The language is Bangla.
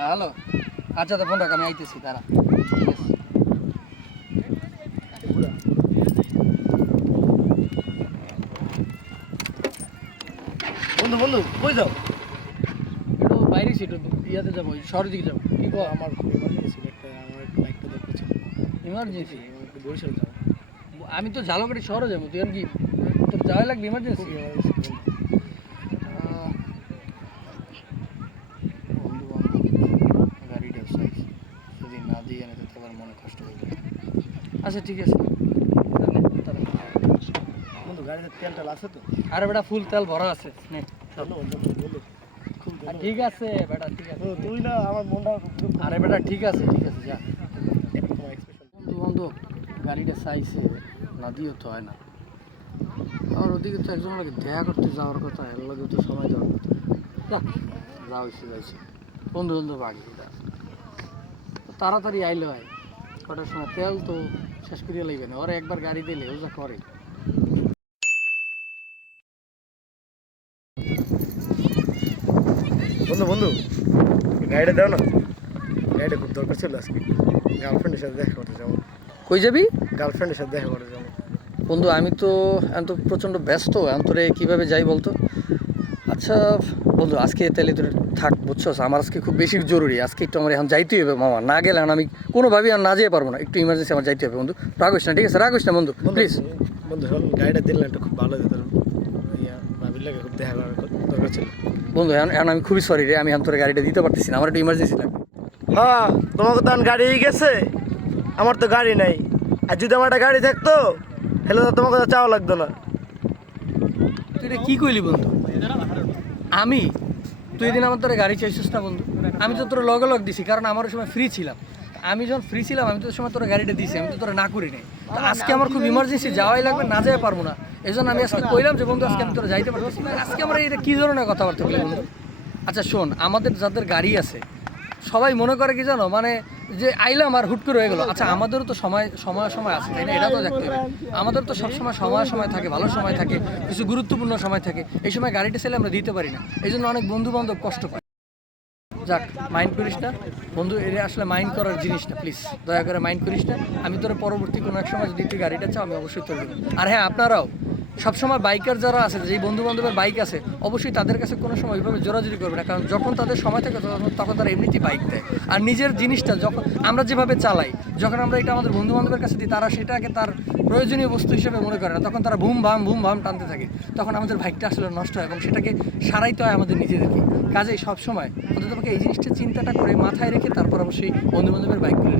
হ্যালো, আচ্ছা তো ফোন রাখ, আমি আইতেছি তারা। ঠিক আছে। বন্ধু বন্ধু কই যাও? একটু বাইরে ছিল, ইয়াতে যাবো, শহরের দিকে যাবো। কি কর? আমার খুব ইমার্জেন্সি আমার একটু বাইকটা দরকার ছিল। ইমার্জেন্সি? আমার একটু বরিশাল যাও। আমি তো ঝালকাঠি শহরে যাবো, তুই আর কি তোর যাওয়াই লাগবে ইমার্জেন্সি? খুব ইমার্জেন্সি বন্ধু বান্ধব গাড়িটা সাইজ যদি না দিয়ে আনে তো আবার মনে কষ্ট হয়ে যাবে। আচ্ছা ঠিক আছে, বন্ধু গাড়িতে তেল টেল আছে তো? আরে বেটা ফুল তেল ভরা আছে, নে। চলো বন্ধু বন্ধু খুব ঠিক আছে বেটা, ঠিক আছে। তুই না আমার মনটা খুব আরে বেটা ঠিক আছে, ঠিক আছে, যা। তোমার এক্সপ্রেশন। বন্ধু বান্ধব গাড়িটা সাইজে না দিয়েও তো হয় না। আর ওদিকে তো একজন লাগে দেখা করতে যাওয়ার কথা, এর লাগে তো সময় দেওয়ার কথা। যা, যাও এসে যাইছে বন্ধু বান্ধব আগে তাড়াতাড়ি আইলে হয়। কটার সময় তেল তো শেষ করিয়া লাগবে না, ওরা একবার গাড়ি দিলে ও যা করে। বন্ধু বন্ধু গাড়িটা দাও না, গাড়িটা খুব দরকার ছিল আজকে। গার্লফ্রেন্ডের সাথে দেখা করতে যাবো। কই যাবি? গার্লফ্রেন্ডের সাথে দেখা করতে যাবো। বন্ধু আমি তো এখন তো প্রচণ্ড ব্যস্ত, এখন তোরে কীভাবে যাই বলতো? আচ্ছা বন্ধু আজকে তাহলে তোর থাক, বুঝছো, আমার আজকে খুব বেশি জরুরি, আজকে একটু আমার এখন যাইতেই হবে মামা, না গেলে এখন আমি কোনোভাবেই আর না যেতে পারবো না, একটু ইমার্জেন্সি আমার যাইতে হবে বন্ধু। রাগিস না, ঠিক আছে? রাগিস না বন্ধু, প্লিজ। বন্ধু গাড়িটা দিলে একটা খুব ভালো যেত, ভাবির লাগে খুব দেখা করার দরকার ছিল। বন্ধু এখন এখন আমি খুবই সরি রে, আমি এখন তোর গাড়িটা দিতে পারতেছি না, আমার একটু ইমার্জেন্সি লাগবে। হ্যাঁ তোমাকে তো গাড়ি গেছে, আমার তো গাড়ি নাই। আর যদি আমার একটা গাড়ি থাকতো তাহলে তো তোমাকে তো চাওয়া লাগতো না। তুই এটা কী কইলি বন্ধু? আমি তুই এদিন আমার তোর গাড়ি চাইছিস না বন্ধু, আমি তো তোর লগে লগ দিছি, কারণ আমার ওই সময় ফ্রি ছিলাম। আমি যখন ফ্রি ছিলাম আমি তোর সময় তোর গাড়িটা দিছি, আমি তো তোরা না করি নাই। তো আজকে আমার খুব ইমার্জেন্সি, যাওয়াই লাগবে, না যেতে পারবো না। এই জন্য আমি আজকে কইলাম যে বন্ধু আজকে আমি তোরা যাইতে পারতেছি না। আজকে আমরা এটা কী ধরনের কথাবার্তা বলি বন্ধু? আচ্ছা শোন, আমাদের যাদের গাড়ি আছে সবাই মনে করে কি জানো, মানে যে আইলাম আর হুট করে হয়ে গেলো। আচ্ছা আমাদেরও তো সময় সময় সময় আছে, তাই না? এটা তো দেখতে হবে। আমাদের তো সবসময় সময় সময় থাকে, ভালো সময় থাকে, কিছু গুরুত্বপূর্ণ সময় থাকে, এই সময় গাড়িটা চাইলে আমরা দিতে পারি না। এই জন্য অনেক বন্ধু বান্ধব কষ্ট পায়। যাক, মাইন্ড করিস না বন্ধু, এটা আসলে মাইন্ড করার জিনিস না, প্লিজ দয়া করে মাইন্ড করিস না। আমি তোর পরবর্তী কোনো এক সময় যদি তুই গাড়িটা চাও আমি অবশ্যই তোর দেবো। আর হ্যাঁ, আপনারাও সবসময় বাইকার যারা আছে, যেই বন্ধু বান্ধবের বাইক আছে, অবশ্যই তাদের কাছে কোনো সময় ওইভাবে জোরাজুরি করবে না, কারণ যখন তাদের সময় থাকে তখন তারা এমনিতেই বাইক দেয়। আর নিজের জিনিসটা যখন আমরা যেভাবে চালাই, যখন আমরা এটা আমাদের বন্ধু বান্ধবের কাছে দিই, তারা সেটাকে তার প্রয়োজনীয় বস্তু হিসেবে মনে করে না, তখন তারা ভুম ভাম টানতে থাকে, তখন আমাদের বাইকটা আসলে নষ্ট হয় এবং সেটাকে সারাইতে হয় আমাদের নিজেদেরকে। কাজেই সবসময় অন্তত এই জিনিসটা চিন্তাটা করে মাথায় রেখে তারপর অবশ্যই বন্ধু বান্ধবের বাইকগুলো